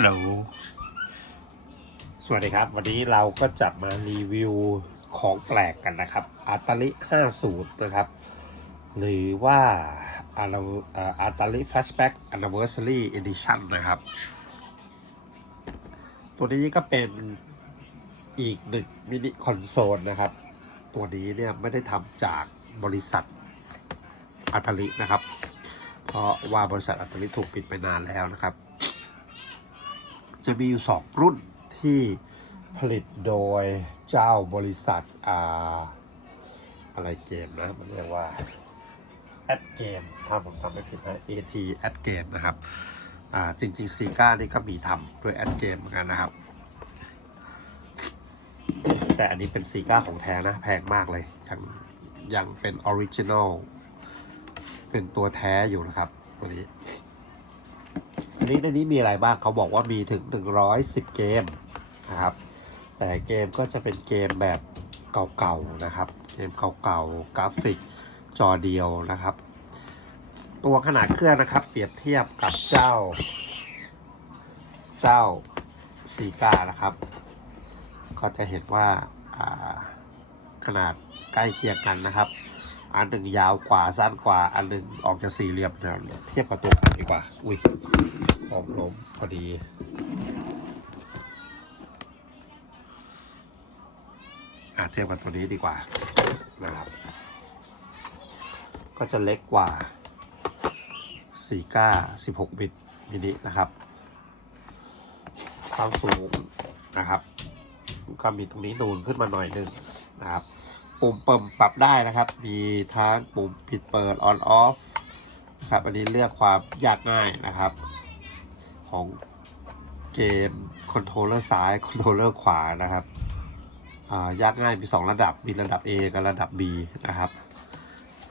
Hello สวัสดีครับ วันนี้เราก็จะมารีวิวของแปลกกันนะครับอาตาลิ50 นะครับ หรือว่าอาตาลิแฟชแบ็ก Anniversary Edition นะครับ ตัวนี้ก็เป็นอีกหนึ่งมินิคอนโซลนะครับ ตัวนี้เนี่ยไม่ได้ทำจากบริษัทอาตาลินะครับ เพราะว่าบริษัทอาตาลิถูกปิดไปนานแล้วนะครับ จะมีอยู่สองรุ่นที่ผลิตโดยเจ้าบริษัทอ่าอะไรเกมนะ มันเรียกว่าแอดเกมถ้าผมจำไม่ผิดนะ AT แอดเกมนะครับอ่าจริงๆซีก้านี่ก็มีทำด้วยแอดเกมเหมือนกันนะครับ แต่อันนี้เป็นซีก้าของแท้นะ แพงมากเลย ยังยังเป็นออริจินอลเป็นตัวแท้อยู่นะครับ ตัวนี้ นนี้ในนี้มีอะไรบ้างเขาบอกว่ามีถึง 110 เกมนะครับ แต่เกมก็จะเป็นเกมแบบเก่าๆนะครับ เกมเก่าๆกราฟิกจอเดียวนะครับ ตัวขนาดเครื่องนะครับ เปรียบเทียบกับเจ้า เจ้าซีกานะครับ ก็จะเห็นว่าาขนาดใกล้เคียงกันนะครับ อันหนึ่งยาวกว่าสั้นกว่า อันหนึ่งออกจะสี่เหลี่ยมนะเทียบกับตัวกันดีกว่า อุ้ย ล้มล้มพอดีอะเทียบกับตัวนี้ดีกว่านะครับ ก็จะเล็กกว่าสี่ก้าสิบหกบิตมินินะครับความสูงนะครับก็มีตรงนี้นูนขึ้นมาหน่อยหนึงนะครับ ปุ่มเปิมปรับได้นะครับ มีทั้งปุ่มปิดเปิด on off นะครับ อันนี้เลือกความยากง่ายนะครับ ของเกมคอนโทรลเลอร์ซ้ายคอนโทรลเลอร์ขวานะครับยากง่ายมี 2 ระดับมีระดับ A กับระดับ B นะครับ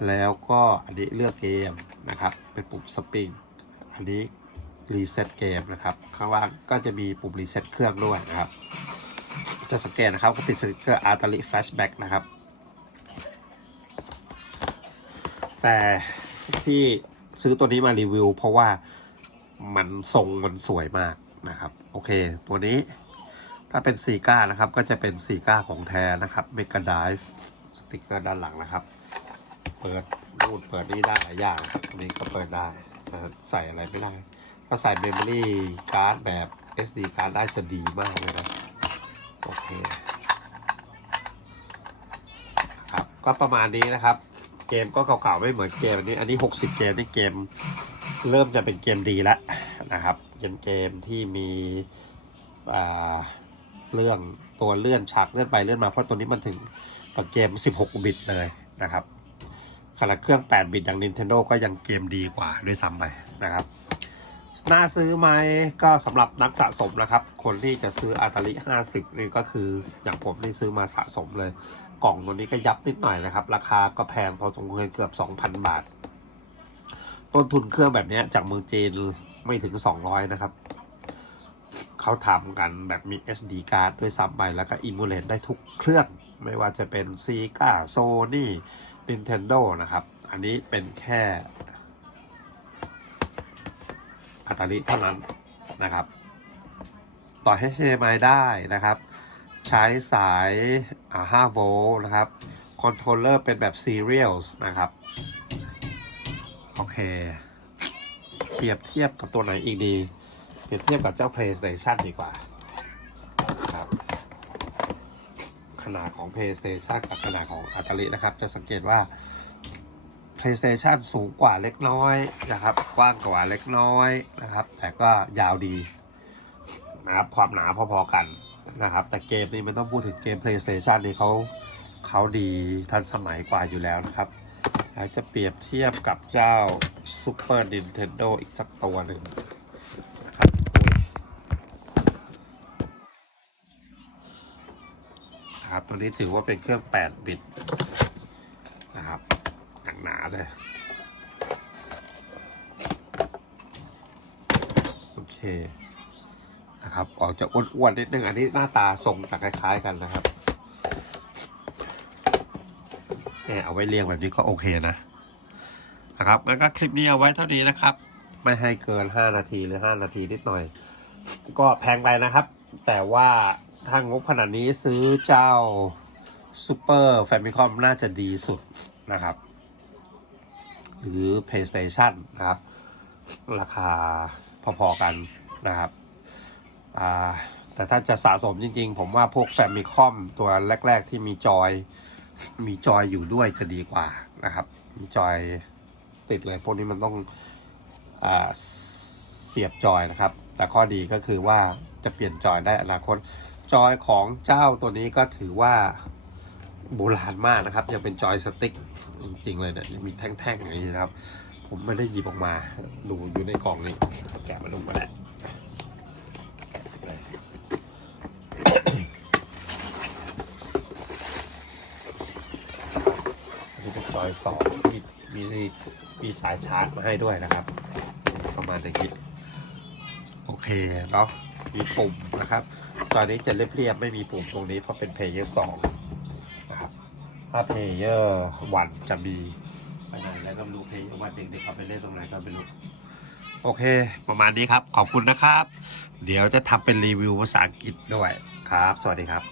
แล้วก็อันนี้เลือกเกมนะครับ เป็นปุ่มสปริงอันนี้รีเซ็ตเกมนะครับ ข้างล่างก็จะมีปุ่มรีเซ็ตเครื่องด้วยนะครับ จะสังเกตนะครับก็ติดสติกเกอร์อาร์ตาลิแฟชแบ็กนะครับ แต่ที่ซื้อตัวนี้มารีวิวเพราะว่า มันทรงมันสวยมากนะครับ โอเค ตัวนี้ถ้าเป็นซีก้านะครับ ก็จะเป็นซีก้าของแท้นะครับเมกาไดฟ์สติกเกอร์ด้านหลังนะครับ เปิดรูดเปิดนี่ได้หลายอย่างครับอันนี้ก็เปิดได้แต่ใส่อะไรไม่ได้ ถ้าใส่เมมโมรี่การ์ดแบบ SD การ์ดได้จะดีมากเลยนะ โอเคครับก็ประมาณนี้นะครับ เกมก็เก่าๆไม่เหมือนเกมอันนี้ อันนี้ 60 เกมนี่เกม เริ่มจะเป็นเกมดีแล้วนะครับเป็นเกมที่มีเรื่องตัวเลื่อนฉากเลื่อนไปเลื่อนมาเพราะตัวนี้มันถึงกับเกม 16 บิตเลยนะครับขนาดเครื่อง 8 บิตอย่าง Nintendo ก็ยังเกมดีกว่าด้วยซ้ำไปนะครับน่าซื้อไหมก็สำหรับนักสะสมนะครับ คนที่จะซื้ออาตาลิ50 นี่ก็คืออย่างผมที่ซื้อมาสะสมเลย กล่องตัวนี้ก็ยับนิดหน่อยนะครับ ราคาก็แพงพอสมควรเกือบ 2,000 บาท ต้นทุนเครื่องแบบนี้จากเมืองจีนไม่ถึง 200 นะครับ เขาทำกันแบบมี SD card ด้วยซ้ำไปแล้วก็ emulate ได้ทุกเครื่อง ไม่ว่าจะเป็น Sega Sony Nintendo นะครับ อันนี้เป็นแค่อัตลิเท่านั้นนะครับ ต่อ HDMI ได้นะครับ ใช้สายอ่า5โวลต์นะครับ คอนโทรลเลอร์เป็นแบบ Serial นะครับ โอเค เปรียบเทียบกับตัวไหนอีกดี เปรียบเทียบกับเจ้า PlayStation ดีกว่าครับขนาดของ PlayStation กับขนาดของอัตลินะครับ จะสังเกตว่า PlayStation สูงกว่าเล็กน้อยนะครับ กว้างกว่าเล็กน้อยนะครับ แต่ก็ยาวดีนะครับความหนาพอๆกันนะครับ แต่เกมนี้ไม่ต้องพูดถึงเกม PlayStation นี่เขาเขาดีทันสมัยกว่าอยู่แล้วนะครับ อาจะเปรียบเทียบกับเจ้า Super Nintendo อีกสักตัวหนึ่งนะครับนะครับตัวนี้ถือว่าเป็นเครื่อง 8 บิตนะครับหนักหนาเลย โอเคนะครับ ออกจะอ้วนๆนิดนึง อันนี้หน้าตาทรงจะคล้าย ๆ กันนะครับ เนี่ยเอาไว้เรียงแบบนี้ก็โอเคนะ นะครับงั้นก็คลิปนี้เอาไว้เท่านี้นะครับ ไม่ให้เกิน 5 นาทีหรือ 5 นาทีนิดหน่อย ก็แพงไปนะครับ แต่ว่าถ้างบขนาดนี้ซื้อเจ้า Super Famicom น่าจะดีสุดนะครับ หรือ PlayStation นะครับ ราคาพอๆกันนะครับแต่ถ้าจะสะสมจริงๆ ผมว่าพวก Famicom ตัวแรก ๆ ที่มีจอย มีจอยอยู่ด้วยจะดีกว่านะครับ มีจอยติดเลยพวกนี้มันต้องอเสียบจอยนะครับ แต่ข้อดีก็คือว่าจะเปลี่ยนจอยได้อนาคตจอยของเจ้าตัวนี้ก็ถือว่าโบราณมากนะครับ ยังเป็นจอยสติ๊กจริงๆเลยเนี่ยยังมีแท่งๆอย่างนี้นะครับ ผมไม่ได้หยิบออกมาดูอยู่ในกล่องนี้แกะมาดูมาแล้ว อันนี้เป็นจอยสองมีมีมีสายชาร์จมาให้ด้วยนะครับ ประมาณอย่างนี้โอเคเนาะมีปุ่มนะครับ ตอนนี้จะเรียบๆไม่มีปุ่มตรงนี้เพราะเป็นเพลเยอร์สองนะครับถ้าเพลเยอร์วันจะมีไปไหนแล้วก็ไม่รู้เพลเยอร์วันเด็กๆเขาไปเล่นตรงไหนก็ไม่รู้โอเค ประมาณนี้ครับ ขอบคุณนะครับ เดี๋ยวจะทำเป็นรีวิวภาษาอังกฤษด้วยครับ สวัสดีครับ